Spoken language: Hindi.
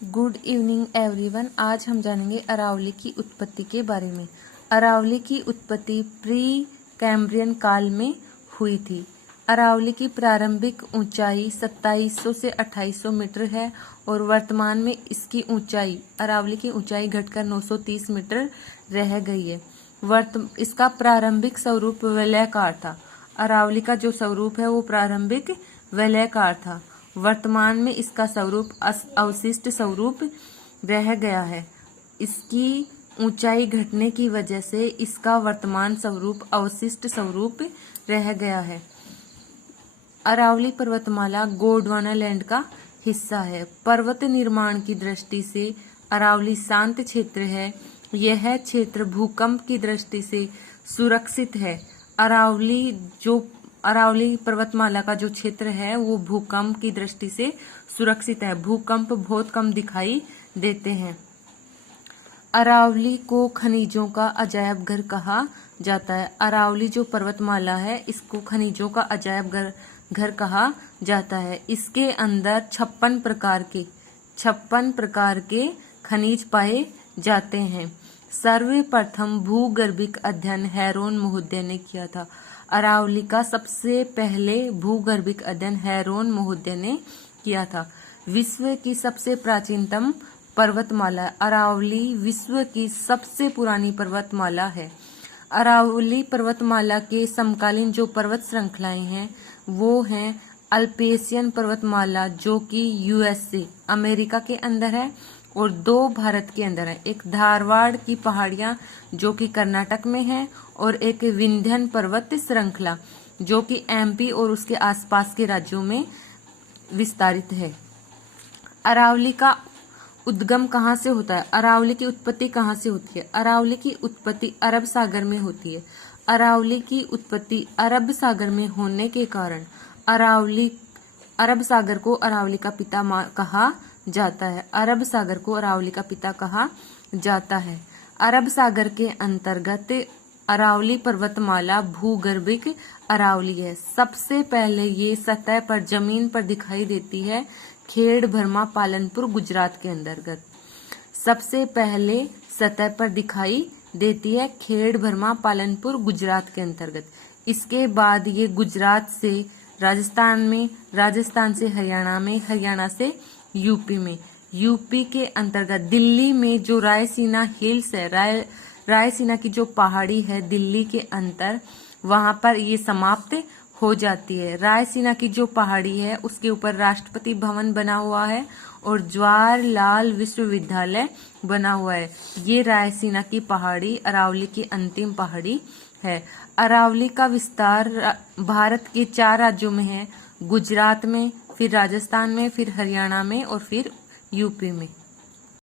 Good evening everyone. आज हम जानेंगे अरावली की उत्पत्ति के बारे में। अरावली की उत्पत्ति प्री कैम्ब्रियन काल में हुई थी। अरावली की प्रारंभिक ऊंचाई 2700 से 2800 मीटर है और वर्तमान में इसकी ऊंचाई अरावली की ऊंचाई घटकर 930 मीटर रह गई है। इसका प्रारंभिक स्वरूप वलयाकार था। अरावली का जो स्वरूप है वो प्रारंभिक वलयाकार था। वर्तमान में इसका स्वरूप अवशिष्ट स्वरूप रह गया है। इसकी ऊंचाई घटने की वजह से इसका वर्तमान स्वरूप अवशिष्ट स्वरूप रह गया है। अरावली पर्वतमाला गोंडवाना लैंड का हिस्सा है। पर्वत निर्माण की दृष्टि से अरावली शांत क्षेत्र है। यह क्षेत्र भूकंप की दृष्टि से सुरक्षित है। अरावली पर्वतमाला का जो क्षेत्र है वो भूकंप की दृष्टि से सुरक्षित है। भूकंप बहुत कम दिखाई देते हैं। अरावली को खनिजों का अजायब घर कहा जाता है। अरावली जो पर्वतमाला है इसको खनिजों का अजायब घर कहा जाता है। इसके अंदर 56 प्रकार के खनिज पाए जाते हैं। सर्वप्रथम भूगर्भिक अध्ययन हेरोन महोदय ने किया था। अरावली का सबसे पहले भूगर्भिक अध्ययन हेरोन महोदय ने किया था। विश्व की सबसे प्राचीनतम पर्वतमाला अरावली विश्व की सबसे पुरानी पर्वतमाला है। अरावली पर्वतमाला के समकालीन जो पर्वत श्रृंखलाएं हैं वो हैं अल्पेशियन पर्वतमाला जो कि यूएसए अमेरिका के अंदर है और 2 भारत के अंदर है। एक धारवाड़ की पहाड़ियां जो कि कर्नाटक में है और एक विंध्यन पर्वत श्रृंखला जो कि एमपी और उसके आसपास के राज्यों में विस्तारित है। अरावली का उद्गम कहाँ से होता है? अरावली की उत्पत्ति कहाँ से होती है? अरावली की उत्पत्ति अरब सागर में होती है। अरावली की उत्पत्ति अरब सागर में होने के कारण अरब सागर को अरावली का पिता कहा जाता है। अरब सागर को अरावली का पिता कहा जाता है। अरब सागर के अंतर्गत अरावली पर्वतमाला भूगर्भिक अरावली है। सबसे पहले ये सतह पर जमीन पर दिखाई देती है खेड़ भरमा पालनपुर गुजरात के अंतर्गत। सबसे पहले सतह पर दिखाई देती है खेड़ भरमा पालनपुर गुजरात के अंतर्गत। इसके बाद ये गुजरात से राजस्थान में, राजस्थान से हरियाणा में, हरियाणा से यूपी में, यूपी के अंतर्गत दिल्ली में जो रायसीना हिल्स है, रायसीना की जो पहाड़ी है दिल्ली के अंतर, वहां पर ये समाप्त हो जाती है। रायसीना की जो पहाड़ी है उसके ऊपर राष्ट्रपति भवन बना हुआ है और जवाहरलाल विश्वविद्यालय बना हुआ है। ये रायसीना की पहाड़ी अरावली की अंतिम पहाड़ी है। अरावली का विस्तार भारत के 4 राज्यों में है, गुजरात में, फिर राजस्थान में, फिर हरियाणा में और फिर यूपी में।